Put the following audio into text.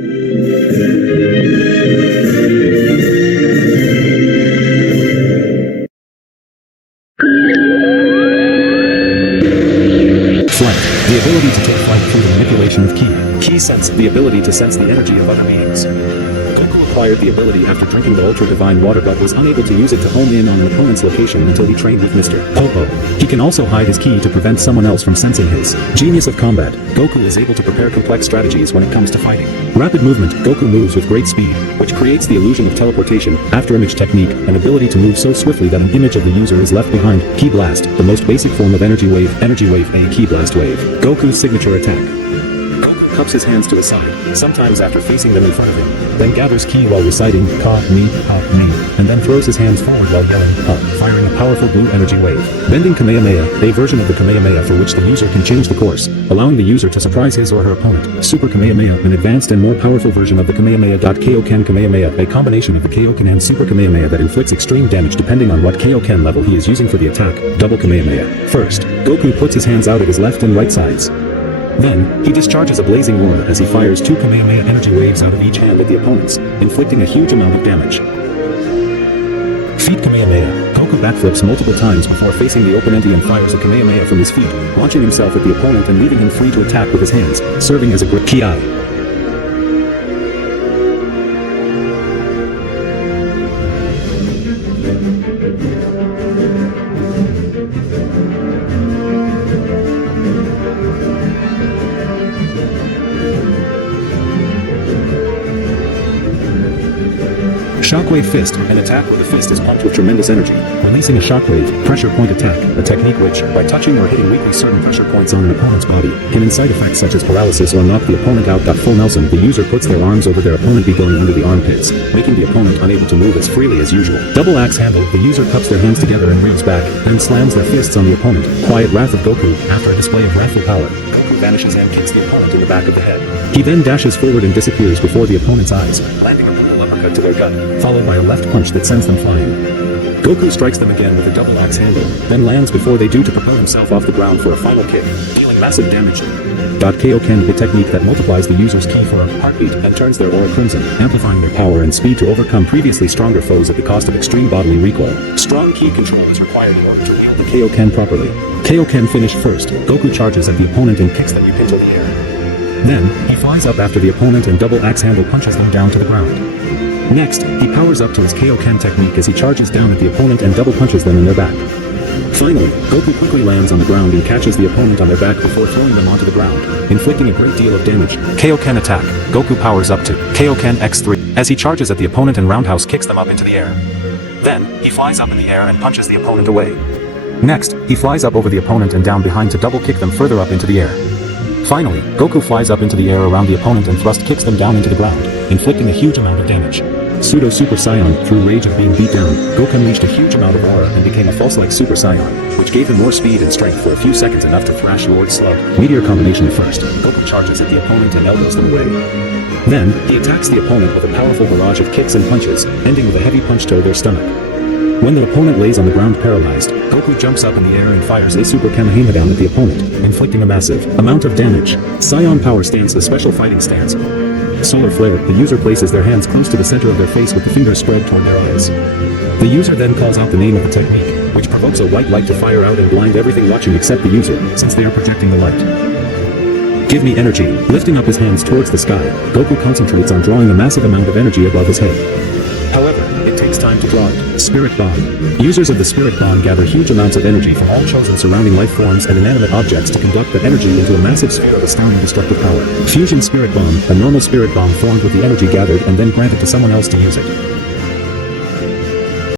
Flight. The ability to take flight through the manipulation of ki. Ki sense. The ability to sense the energy of other beings. Goku acquired the ability after drinking the ultra-divine water but was unable to use it to home in on an opponent's location until he trained with Mr. Popo. He can also hide his ki to prevent someone else from sensing his. Genius of combat. Goku is able to prepare complex strategies when it comes to fighting. Rapid movement. Goku moves with great speed, which creates the illusion of teleportation. After image technique, an ability to move so swiftly that an image of the user is left behind. Ki blast. The most basic form of energy wave. Energy wave A ki blast wave. Goku's signature attack. Cups his hands to his side, sometimes after facing them in front of him, then gathers ki while reciting ka, me, and then throws his hands forward while yelling ha, firing a powerful blue energy wave. Bending Kamehameha, a version of the Kamehameha for which the user can change the course, allowing the user to surprise his or her opponent. Super Kamehameha, an advanced and more powerful version of the Kamehameha. Kaioken Kamehameha, a combination of the Kaioken and Super Kamehameha that inflicts extreme damage depending on what Kaioken level he is using for the attack. Double Kamehameha. First, Goku puts his hands out at his left and right sides. Then, he discharges a blazing roar as he fires two Kamehameha energy waves out of each hand at the opponents, inflicting a huge amount of damage. Feet Kamehameha. Goku backflips multiple times before facing the opponent and fires a Kamehameha from his feet, launching himself at the opponent and leaving him free to attack with his hands, serving as a grip. Ki. Shockwave Fist. An attack where the fist is pumped with tremendous energy, releasing a shockwave, pressure point attack, a technique which, by touching or hitting weakly certain pressure points on an opponent's body, can incite effects such as paralysis or knock the opponent out. Full Nelson. The user puts their arms over their opponent going under the armpits, making the opponent unable to move as freely as usual. Double Axe Handle. The user cups their hands together and rears back, then slams their fists on the opponent. Quiet Wrath of Goku. After a display of wrathful power, Goku vanishes and kicks the opponent in the back of the head. He then dashes forward and disappears before the opponent's eyes, landing a brutal uppercut to their gut, followed by a left punch that sends them flying. Goku strikes them again with a double axe handle, then lands before they do to propel himself off the ground for a final kick, dealing massive damage. Kaioken, a technique that multiplies the user's ki for a heartbeat and turns their aura crimson, amplifying their power and speed to overcome previously stronger foes at the cost of extreme bodily recoil. Strong ki control is required in order to wield the Kaioken properly. Kaioken finished first. Goku charges at the opponent and kicks them into the air. Then, he flies up after the opponent and double axe handle punches them down to the ground. Next, he powers up to his Kaioken technique as he charges down at the opponent and double punches them in their back. Finally, Goku quickly lands on the ground and catches the opponent on their back before throwing them onto the ground, inflicting a great deal of damage. Kaioken attack. Goku powers up to Kaioken X3 as he charges at the opponent and roundhouse kicks them up into the air. Then, he flies up in the air and punches the opponent away. Next, he flies up over the opponent and down behind to double kick them further up into the air. Finally, Goku flies up into the air around the opponent and thrust kicks them down into the ground, inflicting a huge amount of damage. Pseudo Super Saiyan. Through rage of being beat down, Goku unleashed a huge amount of aura and became a false-like Super Saiyan, which gave him more speed and strength for a few seconds, enough to thrash Lord Slug. Meteor combination first. Goku charges at the opponent and elbows them away. Then, he attacks the opponent with a powerful barrage of kicks and punches, ending with a heavy punch to their stomach. When the opponent lays on the ground paralyzed, Goku jumps up in the air and fires a Super Kamehameha down at the opponent, inflicting a massive amount of damage. Saiyan Power Stance. A special fighting stance. Solar Flare. The user places their hands close to the center of their face with the fingers spread toward their eyes. The user then calls out the name of the technique, which provokes a white light to fire out and blind everything watching except the user, since they are projecting the light. Give me energy. Lifting up his hands towards the sky, Goku concentrates on drawing a massive amount of energy above his head. However, it takes time to draw it. Spirit Bomb. Users of the Spirit Bomb gather huge amounts of energy from all chosen surrounding life forms and inanimate objects to conduct the energy into a massive sphere of astounding destructive power. Fusion Spirit Bomb. A normal Spirit Bomb formed with the energy gathered and then granted to someone else to use it.